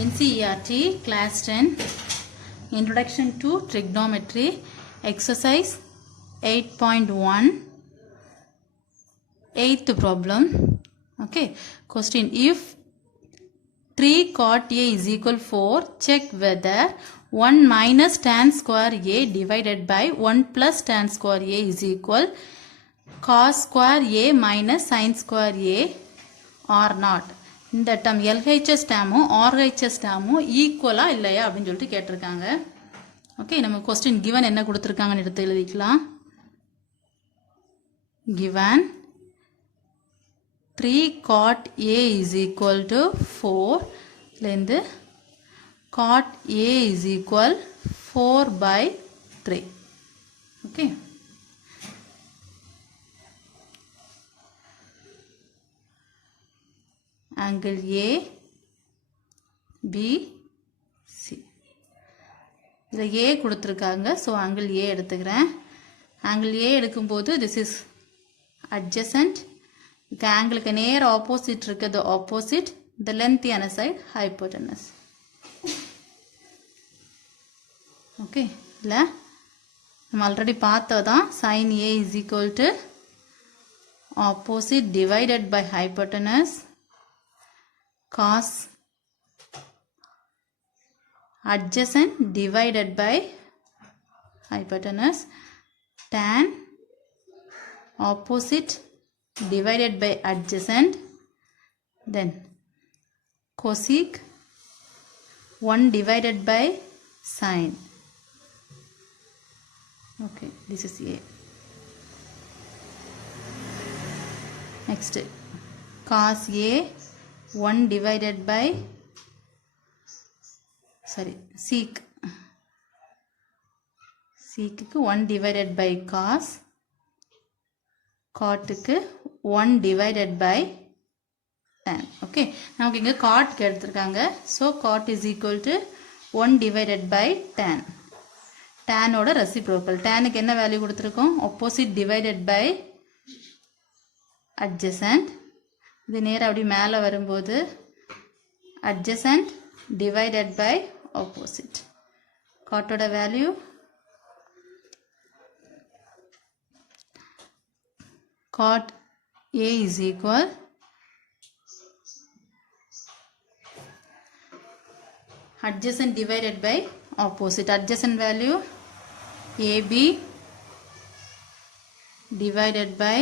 NCERT Class 10 Introduction to Trigonometry Exercise 8.1 8th problem. Okay, question: if 3 cot A is equal 4, check whether 1 minus tan square A divided by 1 plus tan square A is equal cos square A minus sin square A or not. இந்த term LHS டேர்மும் RHS டேர்மும் ஈக்குவலா இல்லையா அப்படின்னு சொல்லிட்டு கேட்டிருக்காங்க. Okay, நம்ம question given என்ன கொடுத்துருக்காங்கன்னு எடுத்து எழுதிக்கலாம். given 3 cot A is equal to 4 லேருந்து cot A is equal 4 by 3. Okay, angle A, B, C. இதில் A கொடுத்துருக்காங்க. ஸோ angle A எடுத்துக்கிறேன். angle A எடுக்கும்போது this is adjacent. இதுக்கு ஆங்கிளுக்கு நேர் ஆப்போசிட் இருக்குது ஆப்போசிட். the lengthiயான சைடு hypotenuse. ஓகே, இல்லை நம்ம ஆல்ரெடி பார்த்ததான் sin A is equal to opposite divided by hypotenuse cos adjacent divided by hypotenuse tan opposite divided by adjacent, then cosec 1 divided by sin. Okay, this is A. Next, cos A 1 divided by sec 1 divided by cos, cot 1 divided by tan. Okay, நமக்கு இங்க cot எடுத்துருக்காங்க. so cot is equal to 1 divided by tan. tan ஓட reciprocal. tan க்கு என்ன value கொடுத்துருக்கோம்? opposite divided by adjacent. இது நேரா அப்படி மேலே வரும்போது adjacent divided by opposite. cotோட value cot A is equal adjacent divided by opposite. adjacent value AB divided by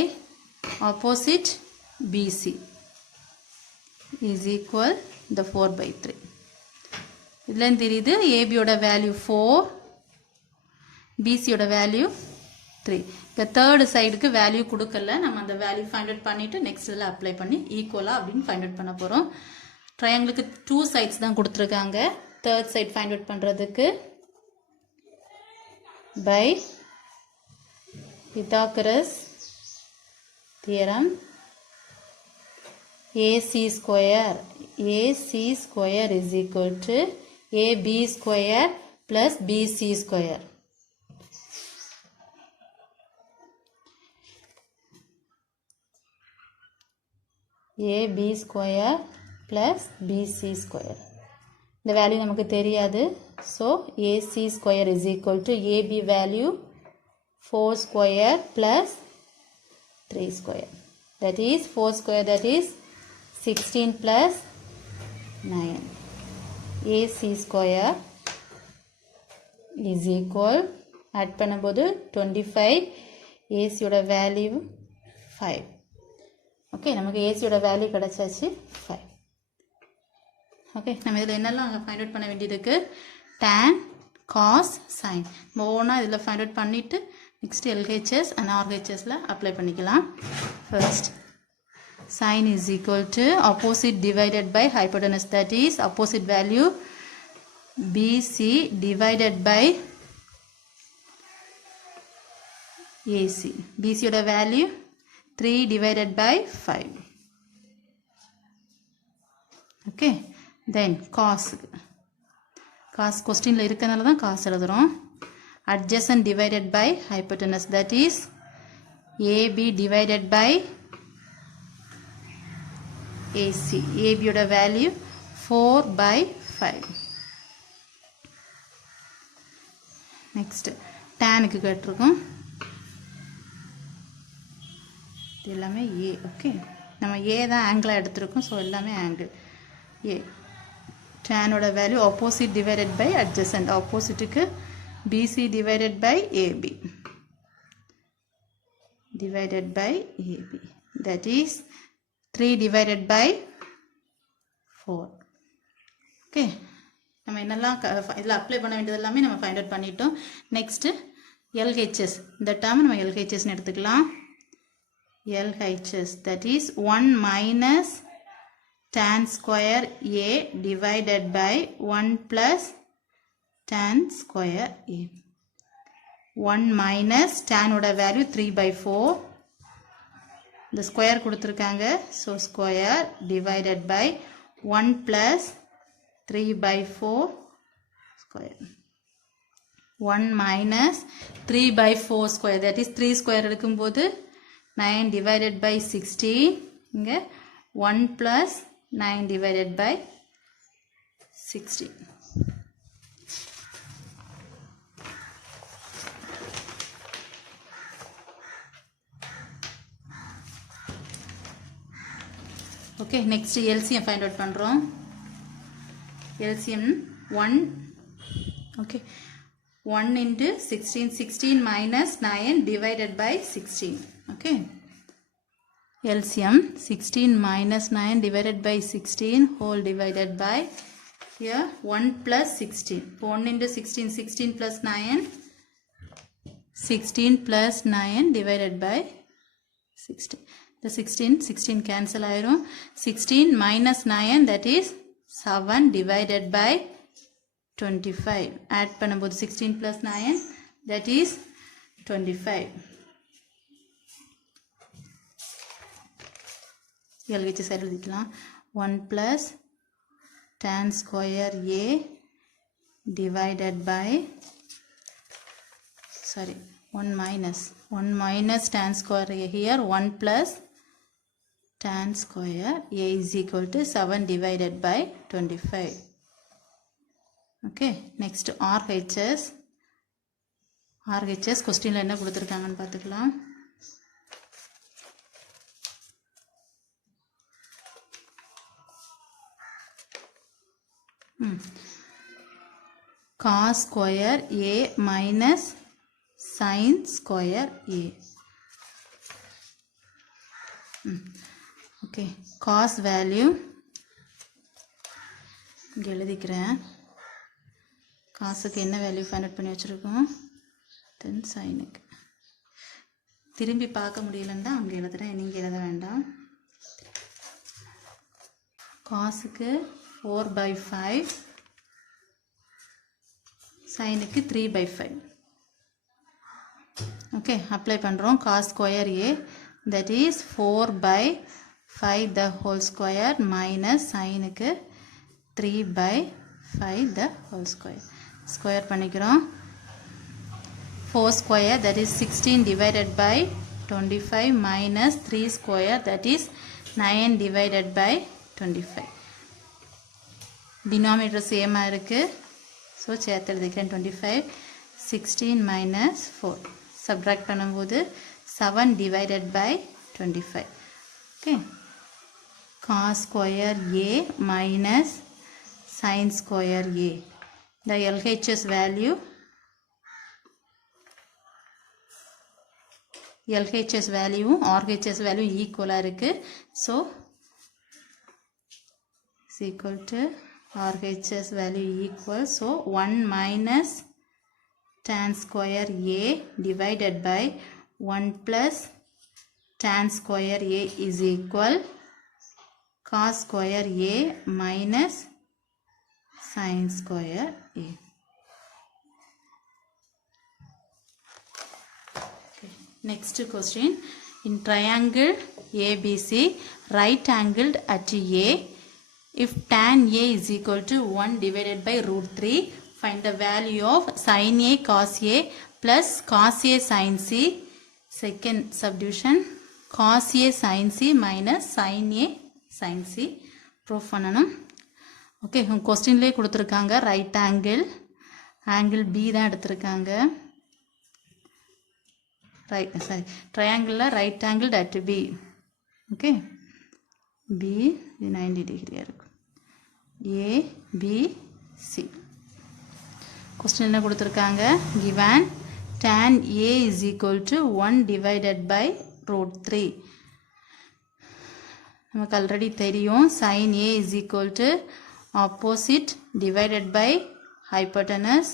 opposite BC is equal the 4 by 3. இதில் தெரியுது AB ஓட வேல்யூ 4, BC ஓட வேல்யூ 3. இந்த தேர்டு சைடுக்கு வேல்யூ கொடுக்கல. நம்ம அந்த வேல்யூ ஃபைண்ட் அவுட் பண்ணிட்டு நெக்ஸ்ட் இதில் அப்ளை பண்ணி ஈக்குவலா அப்படின்னு ஃபைண்ட் அவுட் பண்ண போகிறோம். ட்ரையாங்கிளுக்கு 2 சைட்ஸ் தான் கொடுத்துருக்காங்க. தேர்ட் சைட் ஃபைண்ட் அவுட் பண்ணுறதுக்கு by Pythagoras theorem AC square is equal to AB square plus BC square. AB square plus BC square. இந்த வேல்யூ நமக்கு தெரியாது. so AC square is equal to AB value 4 square plus 3 square. that is 4 square, that is 16 plus 9. AC square is equal, add பண்ணும்போது 25, AC ஓட value 5. Okay, நமக்கு AC ஓட value கிடைச்சாச்சு 5. Okay, நம்ம இதில் என்னெல்லாம் ஃபைண்ட் அவுட் பண்ண வேண்டியதுக்கு tan, cos, sin நம்ம ஒவ்வொன்றா இதில் ஃபைண்ட் அவுட் பண்ணிவிட்டு நெக்ஸ்ட் LHS and RHSல அப்ளை பண்ணிக்கலாம். First sin is equal to opposite divided by hypotenuse, that is opposite value BC divided by AC. BC ஓட value 3 divided by 5. okay, then cos கொஸ்டின்ல இருக்கனால தான் cos எழுதுறோம். adjacent divided by hypotenuse, that is AB divided by AC. AB ஓட value 4/5. Next டேனுக்கு கேட்டிருக்கோம். இது எல்லாமே ஏ. Okay, நம்ம ஏ தான் ஆங்கிளாக எடுத்திருக்கோம். ஸோ எல்லாமே ஆங்கிள் ஏ. டேனோட value opposite divided by adjacent. ஆப்போசிட்டுக்கு BC divided by AB divided by AB. That is 3 divided by 4. Okay, நம்ம என்னெல்லாம் இதில் அப்ளை பண்ண வேண்டியது எல்லாமே நம்ம ஃபைண்ட் அவுட் பண்ணிட்டோம். Next LHS. இந்த டேர்ம் நம்ம LHSன்னு எடுத்துக்கலாம். LHS that is 1 minus tan square A divided by 1 plus tan square A. 1 minus tan ஓட வேல்யூ 3/4. இந்த ஸ்கொயர் கொடுத்துருக்காங்க. So square divided by 1 plus 3/4 square. 1 minus 3/4 square. That is 3 square எடுக்கும்போது 9 divided by 16. இங்கே 1 plus 9 divided by 16. Okay, next LCM find out பண்றோம். LCM 1. Okay, 1 into 16. 16 minus 9 divided by 16. Okay, LCM 16 minus 9 divided by 16 whole divided by here 1 plus 16. 1 into 16. 16 plus 9. 16 plus 9 divided by 16. The 16 cancel ஆயிரும். 16 minus 9 that is 7 divided by 25. Add பண்ணும்போது 16 plus 9 that is 25. LHS side எழுதிக்கலாம். 1 plus tan square A divided by 1 minus tan square A here. 1 plus tan square A is equal to 7 divided by 25. Okay, next RHS. RHS questionல என்ன கொடுத்திருக்காங்கன்னு பார்த்துக்கலாம். cos square A minus sin square A. Okay, cos value இங்கே எழுதிக்கிறேன். காசுக்கு என்ன value find out பண்ணி வச்சுருக்கோம். தென் சைனுக்கு திரும்பி பார்க்க முடியலன்னா அங்கே எழுதுகிறேன். நீங்கள் எழுத வேண்டாம். காசுக்கு 4/5, சைனுக்கு 3/5. ஓகே, அப்ளை பண்ணுறோம். cos square A that is 4/5 the whole square minus சைனுக்கு 3/5 the whole square. Square பண்ணிக்கிறோம். 4 square that is 16 divided by 25 minus 3 square that is 9 divided by 25. denominator same இருக்கு. ஸோ சேர்த்து எழுதிக்கிறேன் 25. 16 minus 4. subtract பண்ணும்போது 7 divided by 25. Okay, cos square A minus sin square A. The LHS value RHS value equal இருக்கு. So is equal to RHS value equal. So 1 minus tan square A divided by 1 plus tan square A is equal cos square A minus sin square A. Okay. Next question. In triangle ABC, right angled at A, if tan A is equal to 1 divided by √3, find the value of sin A cos A plus cos A sin C. Second subdivision, cos A sin C minus sin A sin C. Proof பண்ணணும். Okay, கொஸ்டின்லேயே கொடுத்துருக்காங்க right angle B தான் எடுத்திருக்காங்க. ட்ரையாங்கிளில் right angle at B. Okay, B 90 டிகிரியாக இருக்கும். ABC. Question என்ன கொடுத்துருக்காங்க? given tan A is equal to 1 divided by √3. நமக்கு ஆல்ரெடி தெரியும் sin A is equal to opposite divided by hypotenuse,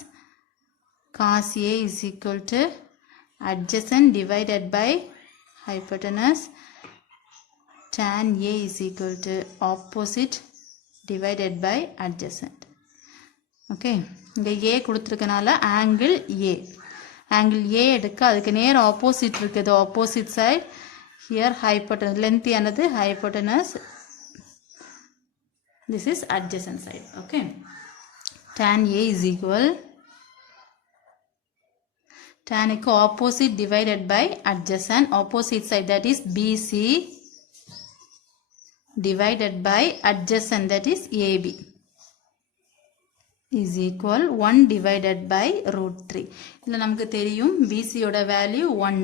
cos A is equal to adjacent divided by hypotenuse, tan A is equal to opposite divided by adjacent. Okay, இங்கே A கொடுத்துருக்கனால angle A எடுக்க அதுக்கு நேர் opposite இருக்குது, opposite side. Here hypotenuse length ஆனது hypotenuse, this is adjacent side. Okay, tan A is equal tanக்கு opposite divided by adjacent, opposite side that is BC divided by adjacent that is AB is equal 1 divided by √3. இதில் நமக்கு தெரியும் BCயோட value 1,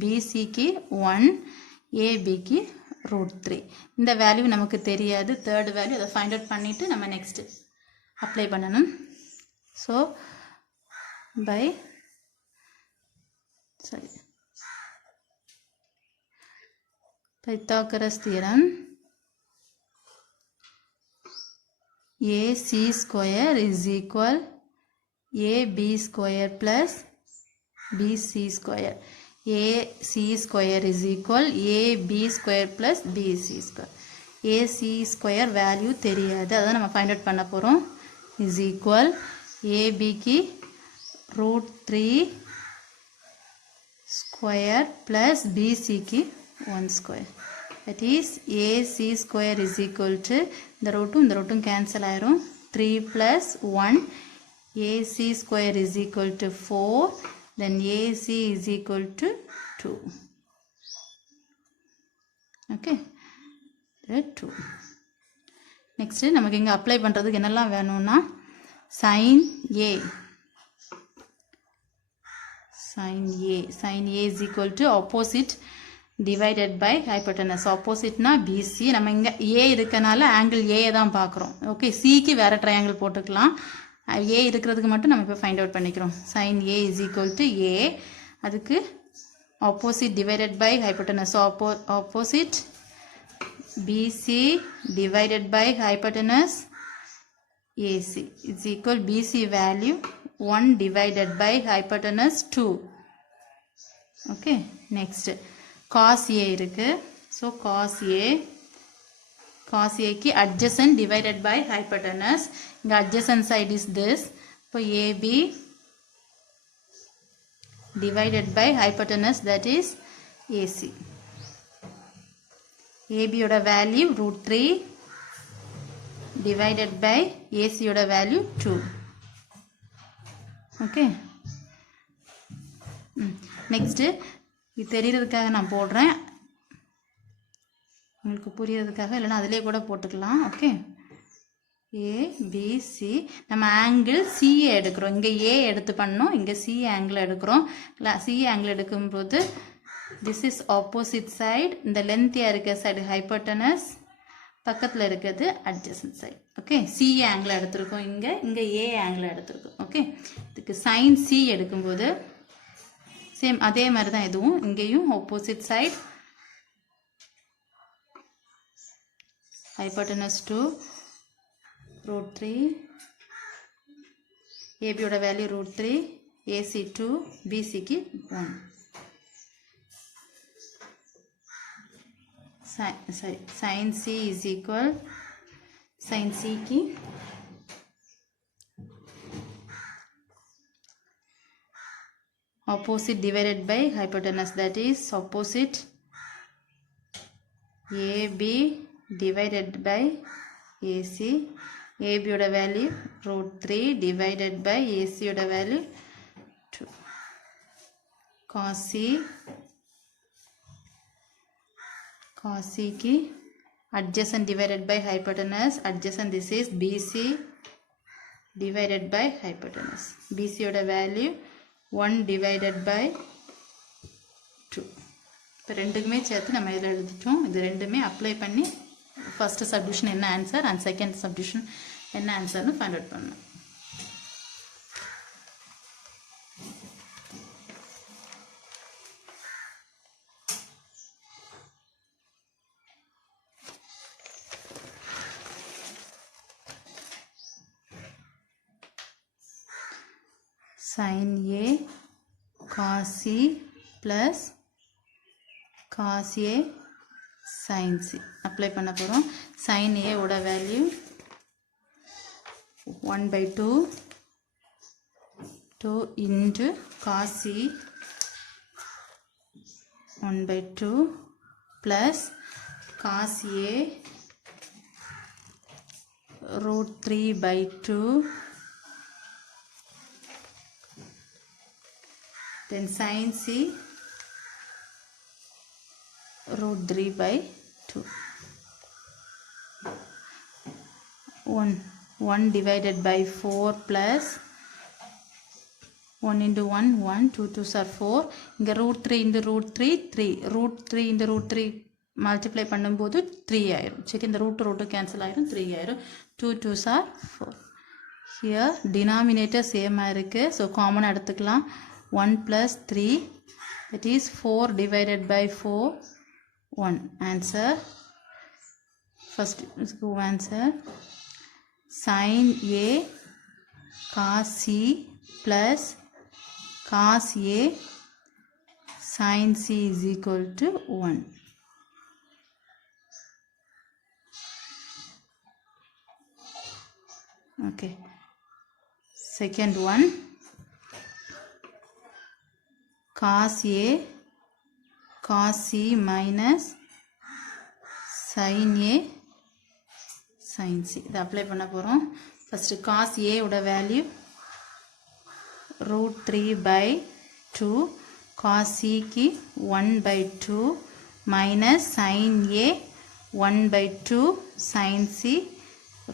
BCக்கு 1, ABக்கு √3. இந்த value நமக்கு தெரியாது, third value. அதை find out பண்ணிவிட்டு நம்ம நெக்ஸ்ட் அப்ளை பண்ணணும். So Pythagoras theorem, AC square is equal AB square plus BC square. AC square is equal AB square plus BC square. AC square value தெரியாது, அதான் நம்ம find out பண்ண போகிறோம். is equal AB க்கு √3 square plus BC க்கு 1 square. That is AC square is equal to இந்த root cancel ஆயிரும். 3 plus 1, AC square is equal to 4, then AC is equal to 2. Okay, 2. Next நமக்கு இங்கே apply பண்ணுறதுக்கு என்னெல்லாம் வேணும்னா sin A is equal to opposite divided by hypotenuse. oppositeனா BC. நம்ம இங்கே A இருக்கனால ஆங்கிள் A தான் பார்க்குறோம். ஓகே, Cக்கு வேறு ட்ரையாங்கிள் போட்டுக்கலாம். A இருக்கிறதுக்கு மட்டும் நம்ம இப்போ ஃபைண்ட் அவுட் பண்ணிக்கிறோம். sin A is equal to A, அதுக்கு opposite divided by hypotenuse, opposite BC divided by hypotenuse AC is equal BC value 1 divided by hypotenuse 2. Okay, next cos A இருக்கு. So cos A க்கு adjacent divided by hypotenuse. இங்க adjacent side is this. இப்போ AB divided by hypotenuse that is AC. AB யோட value √3 divided by AC யோட value 2. Okay, next இது தெரியறதுக்காக நான் போடுறேன், உங்களுக்கு புரியறதுக்காக, இல்லைன்னா அதிலே கூட போட்டுக்கலாம். ஓகே, ABC நம்ம ஆங்கிள் சிஏ எடுக்கிறோம். இங்கே ஏ எடுத்து பண்ணோம், இங்கே சி ஆங்கிள் எடுக்கிறோம். சி ஆங்கிள் எடுக்கும்போது திஸ் இஸ் ஆப்போசிட் சைடு, இந்த லென்த்தியாக இருக்க சைடு ஹைப்போட்டனஸ், பக்கத்தில் இருக்கிறது adjacent side. Okay, C angle எடுத்திருக்கோம், இங்கே ஏ ஆங்கிள் எடுத்திருக்கோம். ஓகே, இதுக்கு சைன் சி எடுக்கும்போது சேம் அதே மாதிரி தான் இதுவும், இங்கேயும் ஆப்போசிட் சைடு ஹைப்போட்டனஸ் 2 √3, ஏபியோட வேல்யூ √3, ஏசி 2, பிசிக்கு 1. sin C is equal, sin C की opposite divided by hypotenuse, that is opposite AB divided by AC. AB யோட வேல்யூ √3 divided by AC யோட வேல்யூ 2. cos C की adjacent divided by hypotenuse. Adjacent, this is BC divided by hypotenuse. BC oda value 1 divided by 2. இப்போ ரெண்டுக்குமே சேர்த்து நம்ம இதில் எழுதிட்டோம். இது ரெண்டுமே அப்ளை பண்ணி ஃபஸ்ட்டு சப்டிவிஷன் என்ன ஆன்சர் அண்ட் செகண்ட் சப்டிவிஷன் என்ன ஆன்சர்னு ஃபைண்ட் அவுட் பண்ணணும். sin A cos C plus cos A sin C apply பண்ண போகிறோம். sin A ஓட value 1/2 into cos C 1/2 plus cos A √3/2 then sin C √3/2. 1 divided by 4 plus 1 into 1 1 2 2s are 4. இங்க √3 into √3 3 √3 into √3 multiply பண்ணும்போது 3 ஆயிரும். சரி, இந்த root cancel ஆயிரும், 3 ஆயிரும். 2 2s are 4. here denominator same இருக்கு, ஸோ காமனாக எடுத்துக்கலாம். 1 plus 3, that is 4 divided by 4 1. Answer, first let's go answer. sin A cos C plus cos A sin C is equal to 1. Okay, second one, cos A cos C minus sin A sin C. இதை apply பண்ண போகிறோம். First cos A உட value √3/2, cos C க்கு 1/2 minus sin A 1/2 sin C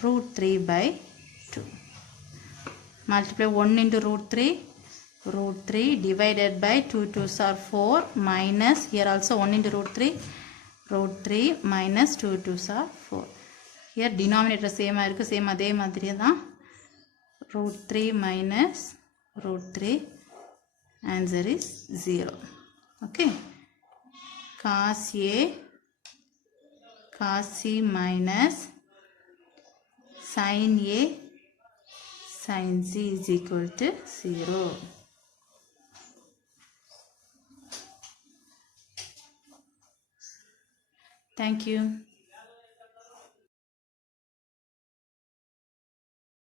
√3/2. Multiply 1 into √3 divided by 2 2s are 4 minus here also 1 into √3 minus 2 2s are 4. here denominator same இருக்கு, same அதே மாதிரியே தான். √3 minus √3, answer is 0. okay, cos A cos C minus sin A sin C is equal to 0. Thank you.